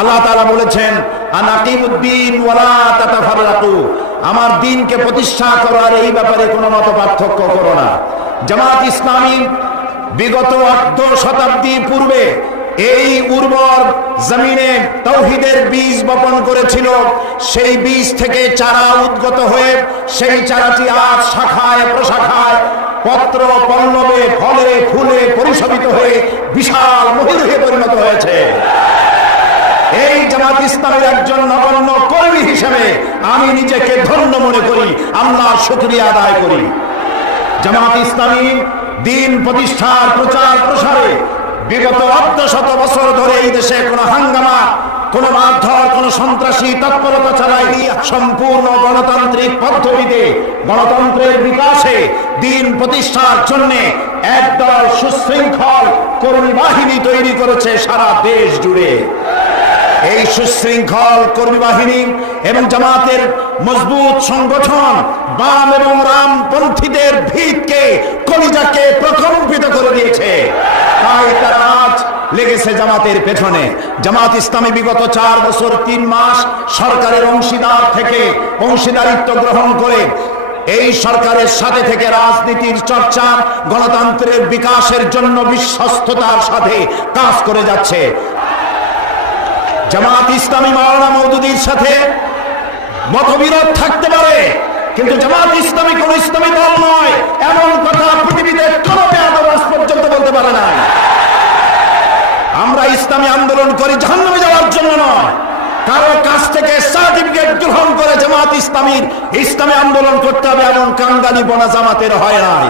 আল্লাহ তাআলা বলেছেন আনাকিমুদ্দিন ওয়ালা তাতাফাররাকু, আমার দ্বীনকে প্রতিষ্ঠা করো আর এই ব্যাপারে কোনো মত পার্থক্য করো না। জামাত ইসলামী বিগত 8 শতাব্দী পূর্বে এই উর্বর জমিনে তাওহীদের বীজ বপন করেছিল। সেই বীজ থেকে চারা উদ্গত হয়ে সেই চারাটি আজ শাখায় প্রশাখায় পত্র পল্লবে ফলে ফুলে পরিশোভিত হয়ে বিশাল মহিরুহে পরিণত হয়েছে। এই জামাত ইসলামের একজন নগণ্য কর্মী হিসেবে আমি নিজেকে ধন্য মনে করি, আল্লাহর শুকরিয়া আদায় করি। জামাত ইসলামী দ্বীন প্রতিষ্ঠার প্রচার প্রসারে বিগত 800 বছর ধরে এই দেশে কোনো হাঙ্গামা, কোনো মারধর, কোনো সন্ত্রাসী তৎপরতা চালায়নি। সম্পূর্ণ গণতান্ত্রিক পদ্ধতিতে গণতন্ত্রের বিকাশে দ্বীন প্রতিষ্ঠার জন্য একদল সুশৃঙ্খল কর্মী বাহিনী তৈরি করেছে সারা দেশ জুড়ে। এই সুশৃঙ্খল কর্মী বাহিনী এবং জামাতের মজবুত সংগঠন বাম এবং রামপন্থীদের ভিতকে, কলিজাকে প্রকম্পিত করে দিয়েছে। তাই তারা আজ লেগেছে জামাতের পেছনে। জামাত ইসলামী বিগত 4 বছর 3 মাস সরকারের অংশীদার থেকে অংশীদারিত্ব গ্রহণ করে এই সরকারের সাথে থেকে রাজনীতির চর্চা, গণতন্ত্রের বিকাশের জন্য বিশ্বস্ততার সাথে কাজ করে যাচ্ছে। জামাত ইসলামী মাওলানা মওদুদীর সাথে মতবিরোধ থাকতে পারে, কিন্তু জামাত ইসলামী কোন ইসলামী দল নয়, এমন কথা পৃথিবীতে কোনো বেয়াদব আজ পর্যন্ত বলতে পারে না। আমরা ইসলামী আন্দোলন করি জাহান্নামে যাওয়ার জন্য নয়, কারো কাছ থেকে সার্টিফিকেট গ্রহণ করে জামাত ইসলামীর ইসলামী আন্দোলন করতে হবে এমন কাঙ্গালি বনা জামাতের হয় নাই।